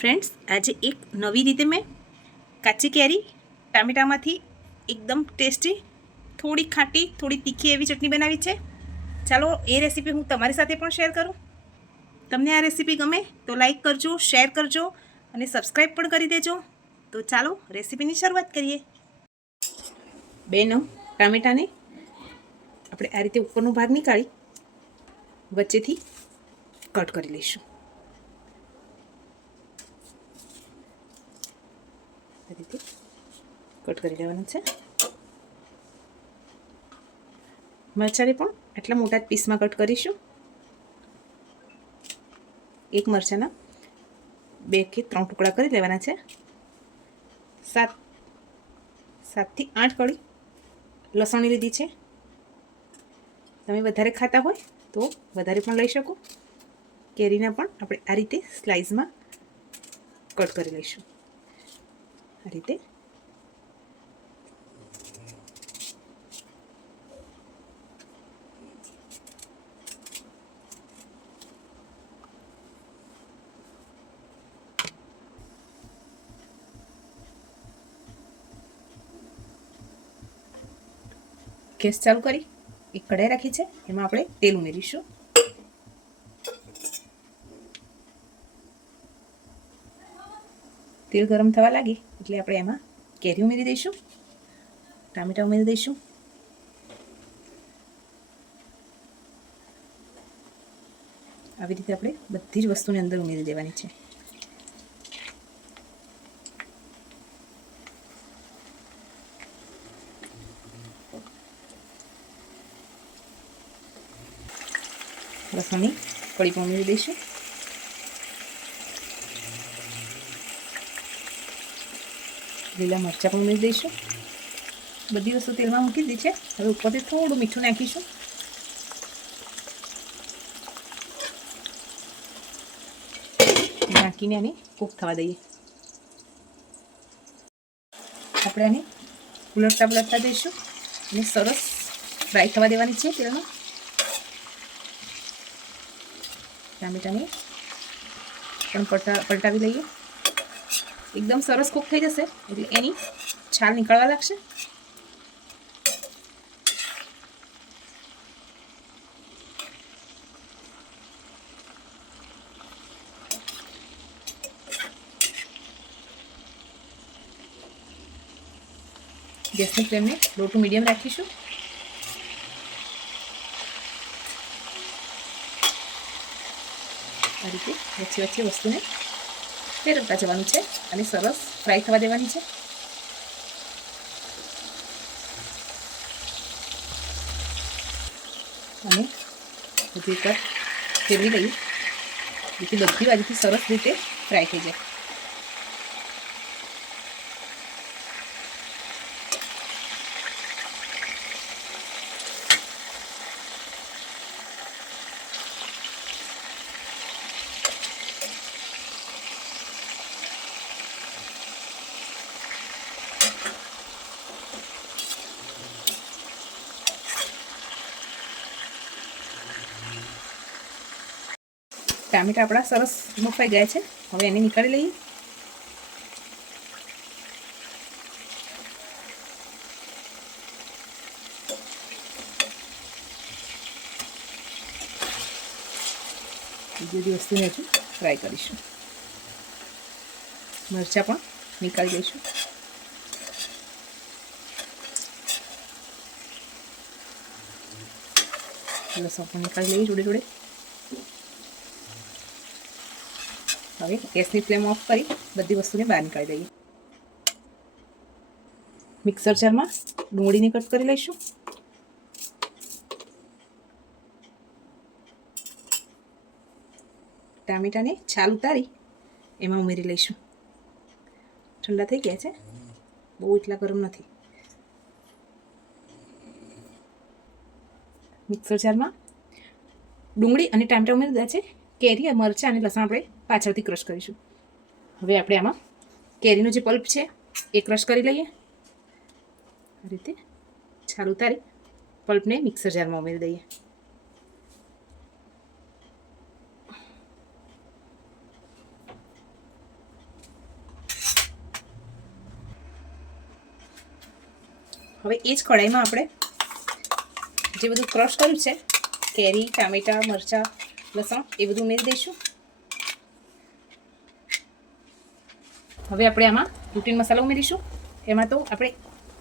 Friends, આજે એક નવી રીતે મેં કાચી કેરી ટામેટામાંથી એકદમ ટેસ્ટી, થોડી ખાટી, થોડી તીખી એવી ચટણી બનાવી છે. ચાલો એ રેસીપી હું તમારી સાથે પણ શેર કરું. તમને આ રેસીપી ગમે તો લાઈક કરજો, શેર કરજો અને સબસ્ક્રાઈબ પણ કરી દેજો. તો ચાલો રેસીપીની શરૂઆત કરીએ. 2 નંગ ટામેટાને આપણે આ રીતે ઉપરનો ભાગ નીકાળી વચ્ચેથી કટ કરી લઈશું. આ રીતે કટ કરી લેવાનું છે. મરચાંને પણ આટલા મોટા પીસમાં કટ કરીશું. એક મરચાંના 2 કે 3 ટુકડા કરી લેવાના છે. 7 થી 8 કળી લસણ લીધી છે. તમે વધારે ખાતા હોય તો વધારે પણ લઈ શકો. કેરીના પણ આપણે આ રીતે સ્લાઇસમાં કટ કરી લઈશું. આ રીતે ગેસ ચાલુ કરી એક કઢાઈ રાખી છે. એમાં આપણે તેલ ઉમેરીશું. તેલ ગરમ થવા લાગે એટલે આપણે એમાં કેરી ઉમેરી દઈશું, ટામેટા ઉમેરી દઈશું. આવી રીતે આપણે બધી જ વસ્તુની અંદર ઉમેરી દેવાની છે. લસણની કળી પણ ઉમેરી દઈશું. લીલા મરચાં પણ ઉમેરી દઈશું. બધી વસ્તુ તેલમાં મૂકી દીધી છે. હવે ઉપરથી થોડું મીઠું નાખીશું. નાખીને આને કૂક થવા દઈએ. આપણે આને ઉલટતા દઈશું અને સરસ ફ્રાય થવા દેવાની છે તેલમાં. ટામેટાને પણ પલટાવી લઈએ. એકદમ સરસ કૂક થઈ જશે એટલે એની છાલ નીકળવા લાગશે. ગેસની ફ્લેમને લો ટુ મીડિયમ રાખીશું. આ રીતે વચ્ચે વસ્તુને ફેરવતા જવાનું છે અને સરસ ફ્રાય થવા દેવાની છે. અને હજી એકવાર ફેરવી લઈએ જેથી બધી બાજુથી સરસ રીતે ફ્રાય થઈ જાય. ટામેટા આપણા સરસ બફાઈ ગયા છે. હવે એને નીકાળી લઈએ. બીજી બધી વસ્તુને હજુ ફ્રાય કરીશું. મરચાં પણ નીકાળી દઈશું. લસણ પણ નીકાળી લઈએ જોડે જોડે. હવે ગેસની ફ્લેમ ઓફ કરી બધી વસ્તુને બહાર નીકાળી દઈએ. મિક્સર જારમાં ડુંગળીને કટ કરી લઈશું. ટામેટાને છાલ ઉતારી એમાં ઉમેરી લઈશું. ઠંડા થઈ ગયા છે, બહુ એટલા ગરમ નથી. મિક્સર જારમાં ડુંગળી અને ટામેટા ઉમેરી દીધા છે. કેરી, મરચાં અને લસણ આપણે પાછળથી ક્રશ કરીશું. હવે આપણે આમાં કેરીનો જે પલ્પ છે એ ક્રશ કરી લઈએ. આ રીતે છાલ ઉતારી પલ્પને મિક્સર જારમાં ઉમેરી દઈએ. હવે એ જ કઢાઈમાં આપણે જે બધું ક્રશ કર્યું છે, કેરી, ટામેટાં, મરચાં, લસણ, એ બધું ઉમેરી દઈશું. હવે આપણે આમાં રૂટીન મસાલો ઉમેરીશું. એમાં તો આપણે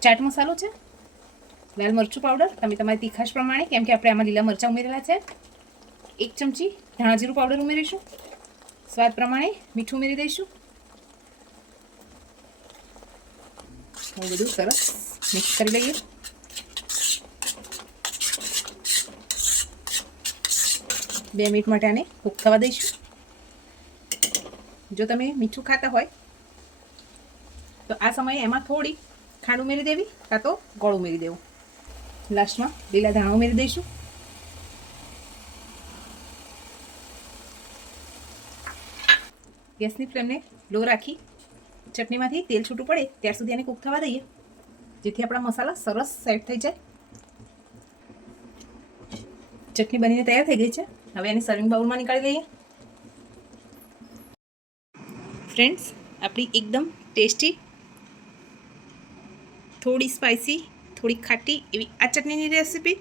ચાટ મસાલો છે, લાલ મરચું પાવડર, તમે તમારી તીખાશ પ્રમાણે, કેમ કે આપણે આમાં લીલા મરચાં ઉમેરેલા છે. 1 ચમચી ધાણા જીરું પાવડર ઉમેરીશું. સ્વાદ પ્રમાણે મીઠું ઉમેરી દઈશું. હવે બધું સરસ મિક્સ કરી લઈએ. બે મિનિટ માટે આને કૂક થવા દઈશું. જો તમે મીઠું ખાતા હોય તો આ સમયે એમાં થોડી ખાંડ ઉમેરી દેવી, કાં તો ગોળ ઉમેરી દેવું. લાસ્ટમાં લીલા ધાણા ઉમેરી દઈશું. ગેસની ફ્લેમને લો રાખી ચટણીમાંથી તેલ છૂટું પડે ત્યાર સુધી આને કૂક થવા દઈએ, જેથી આપણા મસાલા સરસ સેટ થઈ જાય. ચટણી બનીને તૈયાર થઈ ગઈ છે. હવે આને સર્વિંગ બાઉલમાં નીકાળી લઈએ. ફ્રેન્ડ્સ, આપણી એકદમ ટેસ્ટી, થોડી સ્પાઇસી, થોડી ખાટી એવી આ ચટણીની રેસીપી